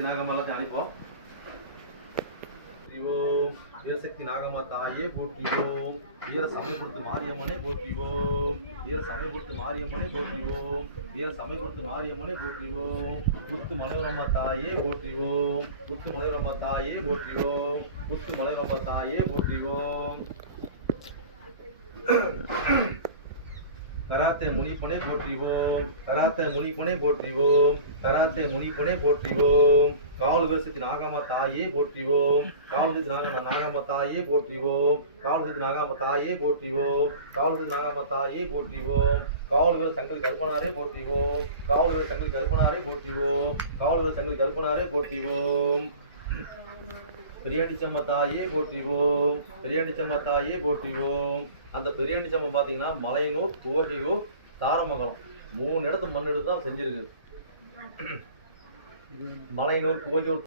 வீரசக்தி நாகம்மா எல்லாத்தையும் அனுப்போம். ஓம் வீரசக்தி நாகம்மா தாயே போற்றிவோம். வீர சமயபுரத்து மாரியம்மனை போற்றிவோம். வீர சமயபுரத்து மாரியம்மனை போற்றிவோம். வீர சமயபுரத்து மாரியம்மனை போற்றிவோம். முத்து மலையரம்மா தாயே போற்றிவோம். முத்து மலையரம்மா தாயே போற்றிவோம். முத்து மலையரம்மா தாயே போற்றிவோம். கராத்தே முனிப்பனை போற்றிவோம். கராத்தே முனிப்பனை போற்றிவோம். கராத்தே முனிப்பனை போற்றிவோம். காவல் வீரசக்தி நாகம்மா தாயே போற்றிவோம். காவல் வீரசக்தி நாகம்மா தாயே போற்றிவோம். காவல் வீரசக்தி நாகம்மா தாயே போற்றிவோம். காவல் வீரசக்தி நாகம்மா தாயே போற்றிவோம். காவல் வீர சங்கரி கருப்பனாரே போற்றிவோம். காவல் வீர சங்கரி கருப்பனாரே போற்றிவோம். காவல் வீர சங்கரி கருப்பனாரே போற்றிவோம். பெரியாண்டிச்சம்மா தாயே போற்றிவோம். பெரியாண்டிச்சம்மா தாயே போற்றிவோம். அந்த பெரியாண்டிச்சம்மா பார்த்தீங்கன்னா மலையனூர், குவகையூர், தாரமங்கலம் 3 இடத்து மண் எடுத்து தான் செஞ்சிருக்கு. மலையனூர், குவகையூர்